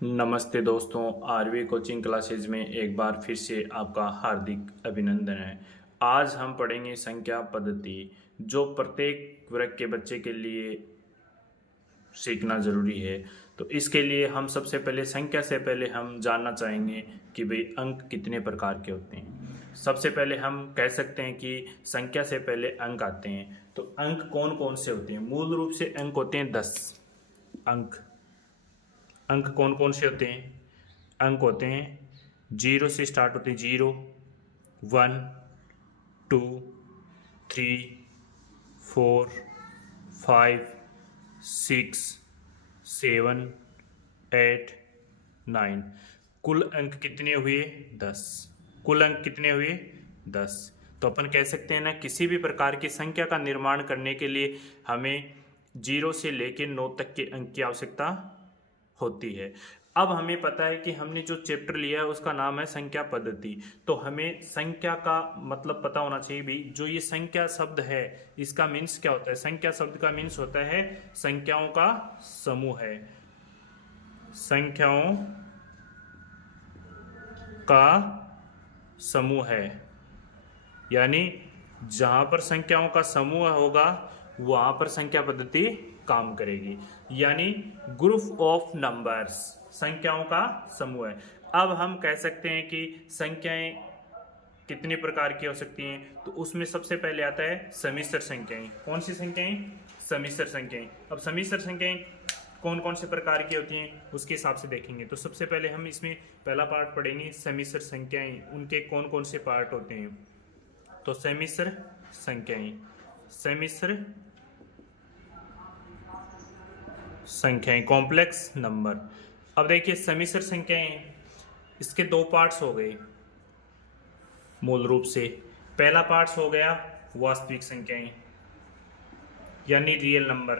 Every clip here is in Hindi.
नमस्ते दोस्तों, आरवी कोचिंग क्लासेज में एक बार फिर से आपका हार्दिक अभिनंदन है। आज हम पढ़ेंगे संख्या पद्धति, जो प्रत्येक वर्ग के बच्चे के लिए सीखना ज़रूरी है। तो इसके लिए हम सबसे पहले संख्या से पहले हम जानना चाहेंगे कि भाई अंक कितने प्रकार के होते हैं। सबसे पहले हम कह सकते हैं कि संख्या से पहले अंक आते हैं। तो अंक कौन कौन से होते हैं? मूल रूप से अंक होते हैं 10 अंक। अंक कौन कौन से होते हैं? अंक होते हैं 0 से स्टार्ट होते हैं। 0, 1, 2, 3, 4, 5, 6, 7, 8, 9। कुल अंक कितने हुए? 10। कुल अंक कितने हुए? 10। तो अपन कह सकते हैं ना, किसी भी प्रकार की संख्या का निर्माण करने के लिए हमें 0 से लेकर 9 तक के अंक की आवश्यकता होती है। अब हमें पता है कि हमने जो चैप्टर लिया है उसका नाम है संख्या पद्धति। तो हमें संख्या का मतलब पता होना चाहिए भी। जो ये संख्या शब्द है इसका मीन्स क्या होता है? संख्या शब्द का मीन्स होता है संख्याओं का समूह है। संख्याओं का समूह है, यानी जहां पर संख्याओं का समूह होगा वहां पर संख्या पद्धति काम करेगी। यानी ग्रुप ऑफ नंबर्स, संख्याओं का समूह है। अब हम कह सकते हैं कि संख्याएं कितने प्रकार की हो सकती हैं। तो उसमें सबसे पहले आता है समिश्र संख्याएं। कौन सी संख्याएं? समिश्र संख्याएं। अब समिश्र संख्याएं कौन कौन से प्रकार की होती हैं उसके हिसाब से देखेंगे। तो सबसे पहले हम इसमें पहला पार्ट पढ़ेंगे समिश्र संख्याएं, उनके कौन कौन से पार्ट होते हैं। तो समिश्र संख्याएं, समिश्र संख्याएं, कॉम्प्लेक्स नंबर। अब देखिए समिश्र संख्याएं, इसके दो पार्ट्स हो गए मूल रूप से। पहला पार्ट्स हो गया वास्तविक संख्याएं यानी रियल नंबर।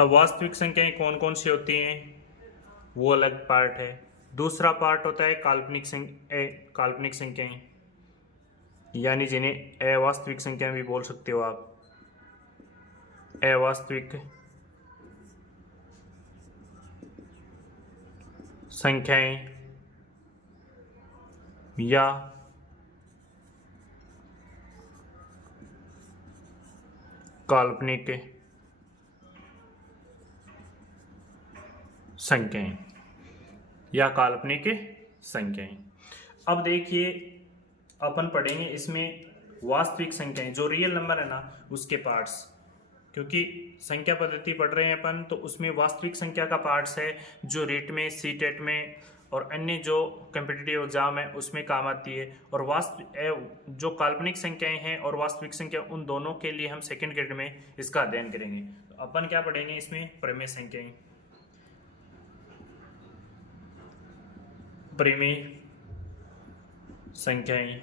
अब वास्तविक संख्याएं कौन कौन सी होती हैं वो अलग पार्ट है। दूसरा पार्ट होता है काल्पनिक संख्याएं, यानी जिन्हें अवास्तविक संख्या भी बोल सकते हो आप। अवास्तविक संख्याएं या काल्पनिक संख्याएं या काल्पनिक संख्याएं। अब देखिए अपन पढ़ेंगे इसमें वास्तविक संख्याएं, जो रियल नंबर है ना उसके पार्ट्स। क्योंकि संख्या पद्धति पढ़ रहे हैं अपन, तो उसमें वास्तविक संख्या का पार्ट्स है जो रेट में, सी टेट में और अन्य जो कम्पिटिटिव एग्जाम है उसमें काम आती है। और जो काल्पनिक संख्याएं हैं और वास्तविक संख्या, उन दोनों के लिए हम सेकेंड ग्रेड में इसका अध्ययन करेंगे। तो अपन क्या पढ़ेंगे इसमें? प्रमेय संख्याएं, प्रमेय संख्याएं।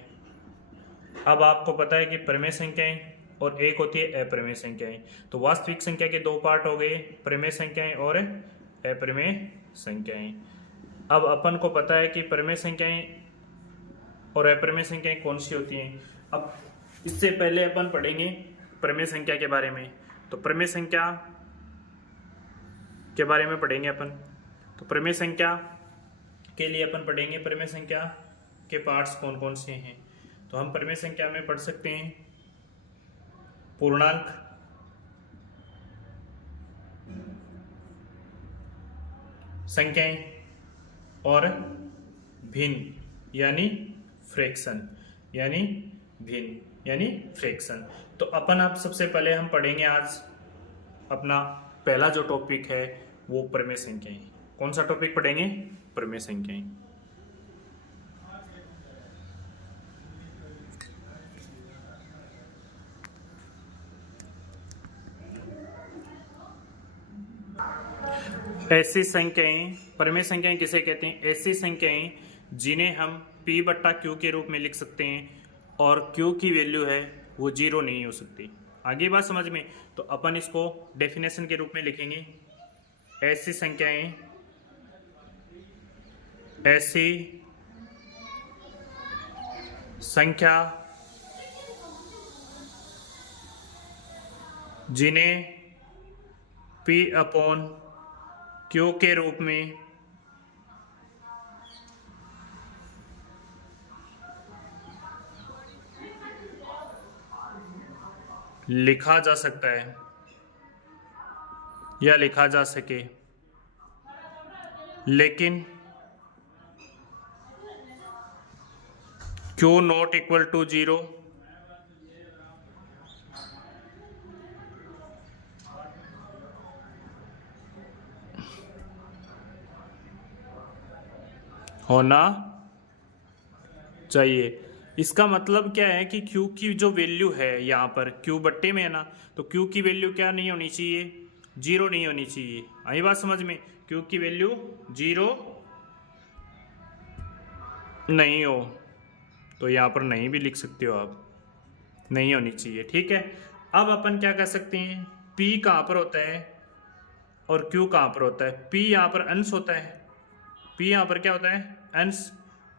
अब आपको पता है कि प्रमेय संख्याएं और एक होती है अप्रमेय संख्याएं। तो वास्तविक संख्या के दो पार्ट हो गए, प्रमेय संख्याएं और अप्रमेय संख्याएं। अब अपन को पता है कि प्रमेय संख्याएं और अप्रमेय संख्याएं कौन सी होती हैं। अब इससे पहले अपन पढ़ेंगे प्रमेय संख्या के बारे में। तो प्रमेय संख्या के बारे में पढ़ेंगे अपन। तो प्रमेय संख्या के लिए अपन पढ़ेंगे प्रमेय संख्या के पार्ट्स कौन कौन से हैं। तो हम प्रमेय संख्या में पढ़ सकते हैं पूर्णांक, संख्याएं और भिन्न यानी फ्रैक्शन, यानी भिन्न यानी फ्रैक्शन। तो अपन अब सबसे पहले हम पढ़ेंगे आज अपना पहला जो टॉपिक है वो प्रमेय संख्याएं। कौन सा टॉपिक पढ़ेंगे? प्रमेय संख्याएं। ऐसी संख्याएं, प्रमेय संख्याएं किसे कहते हैं? ऐसी संख्याएं जिन्हें हम p बट्टा क्यू के रूप में लिख सकते हैं और q की वैल्यू है वो 0 नहीं हो सकती। आगे बात समझ में? तो अपन इसको डेफिनेशन के रूप में लिखेंगे। ऐसी संख्याएं, ऐसी संख्या जिन्हें P अपॉन Q के रूप में लिखा जा सकता है या लिखा जा सके, लेकिन Q नॉट इक्वल टू 0 होना चाहिए। इसका मतलब क्या है कि Q की जो वैल्यू है यहाँ पर Q बट्टे में है ना, तो Q की वैल्यू क्या नहीं होनी चाहिए, 0 नहीं होनी चाहिए। आई बात समझ में? Q की वैल्यू 0 नहीं हो, तो यहाँ पर नहीं भी लिख सकते हो आप, नहीं होनी चाहिए। ठीक है, अब अपन क्या कर सकते हैं, P कहाँ पर होता है और Q कहाँ पर होता है। P यहाँ पर अंश होता है, P यहाँ पर क्या होता है, अंश,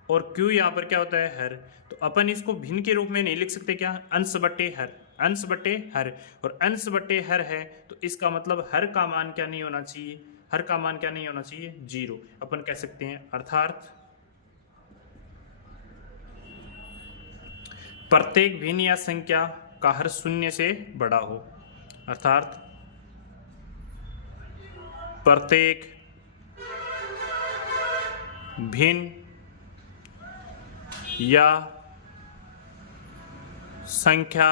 और Q यहाँ पर क्या होता है, हर। तो अपन इसको भिन्न के रूप में नहीं लिख सकते क्या, अंश बट्टे हर, अंश बट्टे हर, और अंश बट्टे हर है तो इसका मतलब हर का मान क्या नहीं होना चाहिए, हर का मान क्या नहीं होना चाहिए, 0। अपन कह सकते हैं अर्थात प्रत्येक भिन्न या संख्या का हर 0 से बड़ा हो, अर्थात प्रत्येक भिन्न या संख्या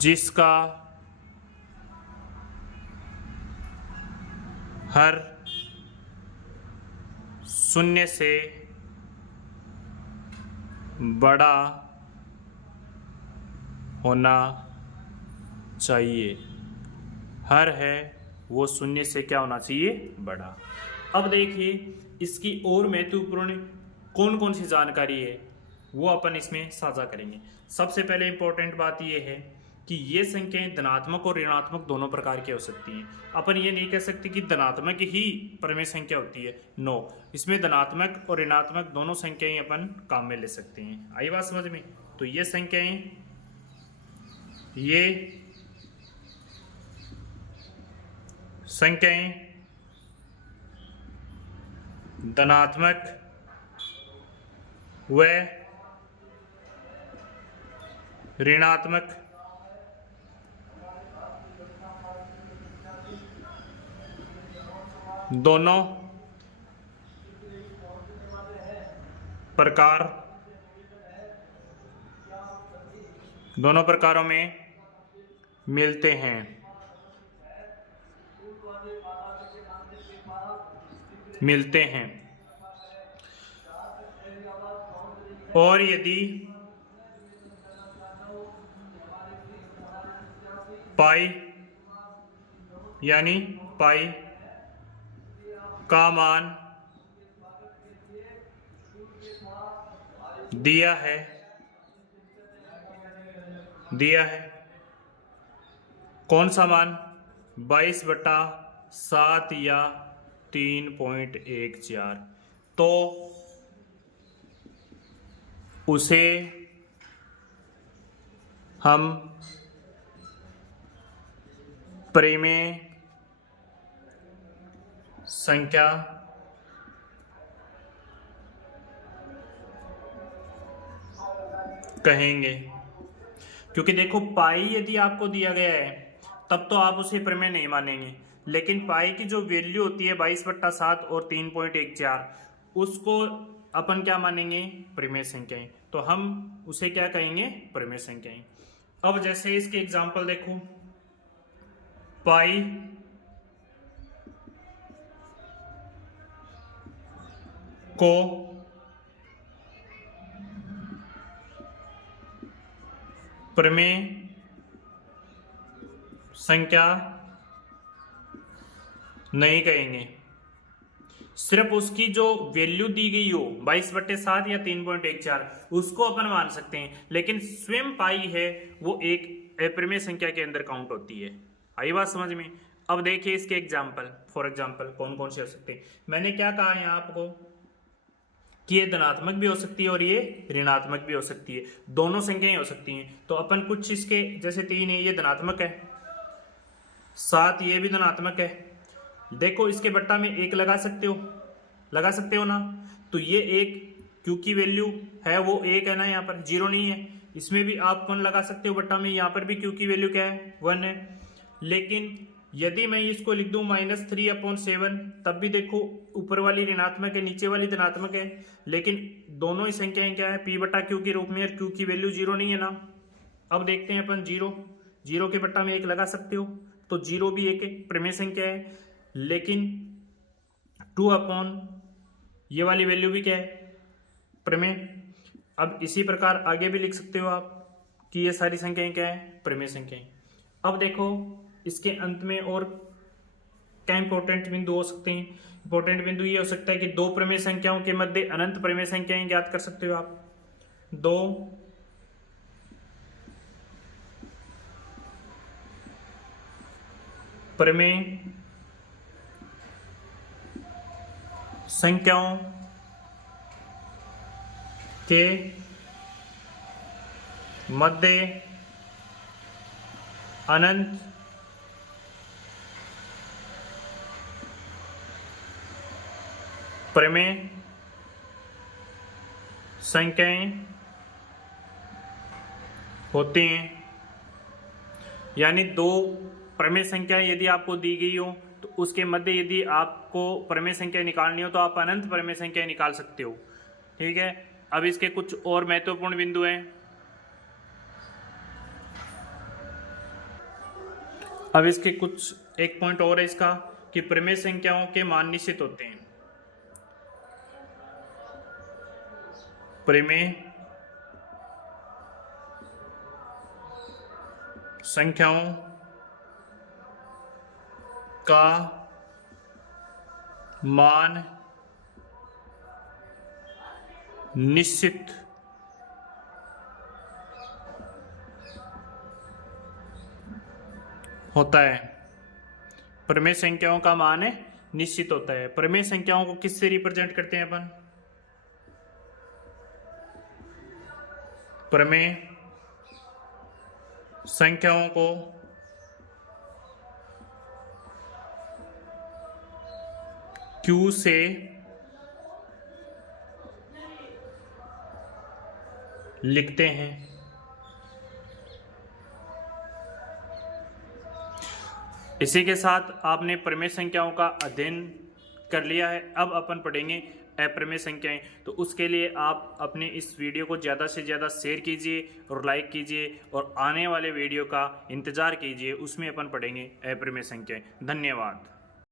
जिसका हर 0 से बड़ा होना चाहिए, हर है वो 0 से क्या होना चाहिए, बड़ा। अब देखिए इसकी और महत्वपूर्ण कौन कौन सी जानकारी है वो अपन इसमें साझा करेंगे। सबसे पहले इंपॉर्टेंट बात ये है कि ये संख्याएं धनात्मक और ऋणात्मक दोनों प्रकार की हो सकती हैं। अपन ये नहीं कह सकते कि धनात्मक ही परिमेय संख्या होती है, नो, इसमें धनात्मक और ऋणात्मक दोनों संख्याएं अपन काम में ले सकते हैं। आई बात समझ में? तो ये संख्याएं, ये संख्याएं धनात्मक व ऋणात्मक दोनों प्रकारों में मिलते हैं। और यदि पाई यानी पाई का मान दिया है कौन सा मान, 22/7 या 3.14, तो उसे हम परिमेय संख्या कहेंगे। क्योंकि देखो पाई यदि आपको दिया गया है तब तो आप उसे परिमेय नहीं मानेंगे, लेकिन पाई की जो वैल्यू होती है 22/7 और 3.14 उसको अपन क्या मानेंगे, परिमेय संख्याएं, तो हम उसे क्या कहेंगे, परिमेय संख्याएं। अब जैसे इसके एग्जांपल देखो, पाई को परिमेय संख्या नहीं कहेंगे, सिर्फ उसकी जो वैल्यू दी गई हो 22/7 या 3.14 उसको अपन मान सकते हैं, लेकिन स्वयं पाई है वो एक अपरिमेय संख्या के अंदर काउंट होती है। आई बात समझ में? अब देखिए इसके एग्जाम्पल, फॉर एग्जाम्पल कौन कौन से हो सकते हैं। मैंने क्या कहा है आपको कि ये धनात्मक भी हो सकती है और ये ऋणात्मक भी हो सकती है, दोनों संख्याएं हो सकती हैं। तो अपन कुछ इसके जैसे 3 है, ये धनात्मक है, 7 ये भी धनात्मक है। देखो इसके बट्टा में 1 लगा सकते हो ना। तो ये 1 क्यू की वैल्यू है वो 1 है ना, यहाँ पर 0 नहीं है। इसमें भी आप 1 लगा सकते हो बट्टा में, यहाँ पर भी क्यू की वैल्यू क्या है 1 है। लेकिन यदि मैं इसको लिख दूं -3/7, तब भी देखो ऊपर वाली ऋणात्मक है, नीचे वाली धनात्मक है, लेकिन दोनों ही संख्याएं क्या है p/q के रूप में, और q की वैल्यू 0 नहीं है ना। अब देखते हैं अपन 0 के बट्टा में 1 लगा सकते हो, तो 0 भी एक प्रमेय संख्या है। लेकिन 2/ ये वाली वैल्यू भी क्या है प्रमेय। अब इसी प्रकार आगे भी लिख सकते हो आप कि ये सारी संख्याएं क्या है प्रमेय संख्याएं। अब देखो इसके अंत में और क्या इंपॉर्टेंट बिंदु हो सकते हैं। इंपॉर्टेंट बिंदु ये हो सकता है कि दो प्रमेय संख्याओं के मध्य अनंत प्रमेय संख्याएं ज्ञात कर सकते हो आप। दो प्रमेय संख्याओं के मध्य अनंत प्रमेय संख्याएं होती हैं। यानी दो प्रमेय संख्याएं यदि आपको दी गई हो तो उसके मध्य यदि आपको प्रमेय संख्या निकालनी हो तो आप अनंत प्रमेय संख्या निकाल सकते हो। ठीक है, अब इसके कुछ और महत्वपूर्ण बिंदु हैं। अब इसके कुछ एक पॉइंट और है इसका कि प्रमेय संख्याओं के मान निश्चित होते हैं। प्रमेय संख्याओं का मान निश्चित होता है। प्रमेय संख्याओं का मान निश्चित होता है। प्रमेय संख्याओं को किससे रिप्रेजेंट करते हैं अपन? प्रमेय संख्याओं को Q से लिखते हैं। इसी के साथ आपने प्रमेय संख्याओं का अध्ययन कर लिया है। अब अपन पढ़ेंगे अप्रमेय संख्याएं। तो उसके लिए आप अपने इस वीडियो को ज़्यादा से ज़्यादा शेयर कीजिए और लाइक कीजिए, और आने वाले वीडियो का इंतज़ार कीजिए, उसमें अपन पढ़ेंगे अप्रमेय संख्याएं। धन्यवाद।